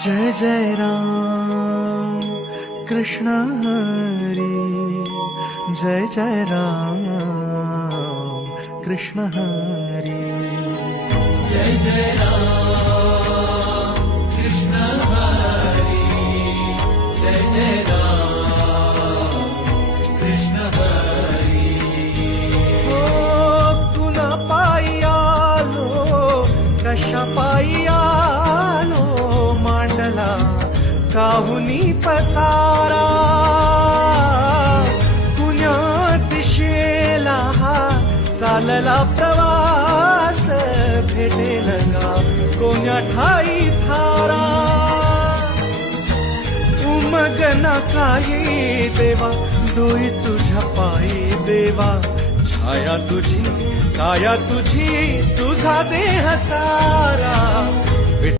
जय जय राम कृष्ण हरी, जय जय राम कृष्ण हरी, जय जय राम कृष्ण हरी, जय जय राम कृष्ण हरी. ओ कुणा पायी आलो, कशा पायी आलो, मांडला काहुनी पसारा, कुण्या दिशेला हा चालला प्रवास, भेटेल गा कोण्या ठाई थारा. उमगना काही देवा, डोई तुझ्या पायी देवा, छाया तुझी काया तुझी, तुझा देह सारा.